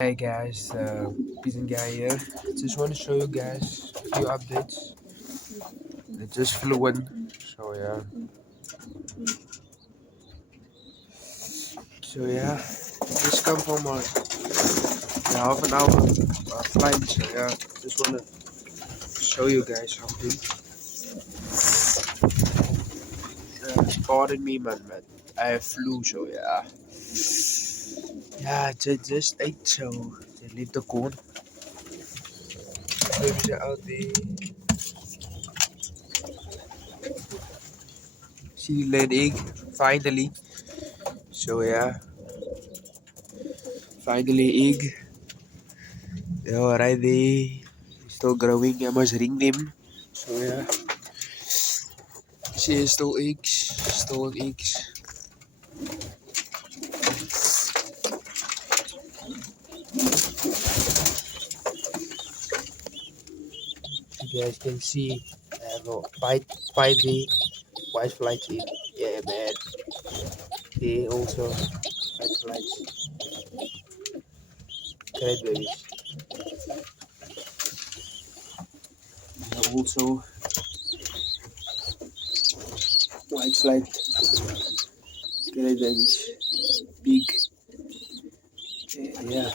Hey guys, Pete and Guy here. Just want to show you guys a few updates. They just flew in, so yeah. Just come from a half an hour flight. So yeah, just want to show you guys something. Pardon me, man. I have flu, so yeah. Yeah, just ate, so they leave the corn. Babies are out there. See, laid egg, finally. So yeah, finally egg. Yeah, right there. Still growing. I must ring them. So yeah, she is still eggs. Still eggs. You guys can see I have a pipe there. White flights in. Yeah, man. They also white flights. Great babies. And also white flight. Great babies. Big. Yeah.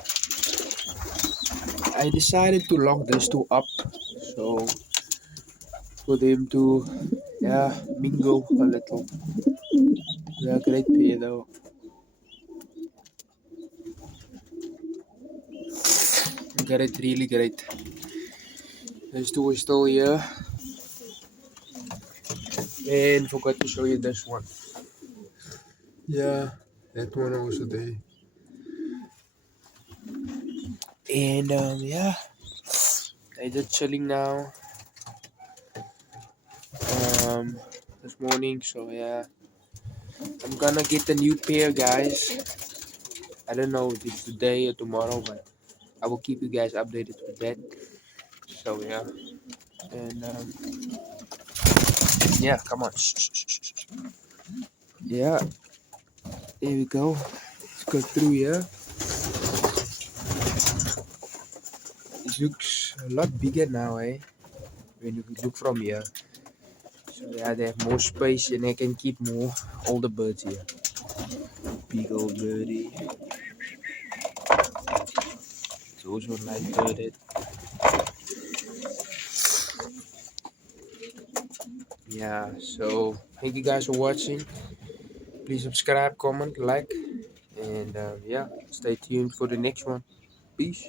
I decided to lock these two up. So for them to mingle a little. They are great pair though. Great, really great. These two are still here. And forgot to show you this one. Yeah, that one also there. And I just chilling now. Um, this morning, so yeah, I'm gonna get a new pair, guys. I don't know if it's today or tomorrow, but I will keep you guys updated with that. So yeah, and yeah, come on. Shh, shh, shh, shh, shh. Yeah, here we go. Let's go through here. It looks a lot bigger now, eh? When you look from here. So yeah, they have more space and I can keep more older birds here. Big old birdie. It's also a nice birdie. Yeah, so thank you guys for watching. Please subscribe, comment, like, and yeah, stay tuned for the next one. Peace.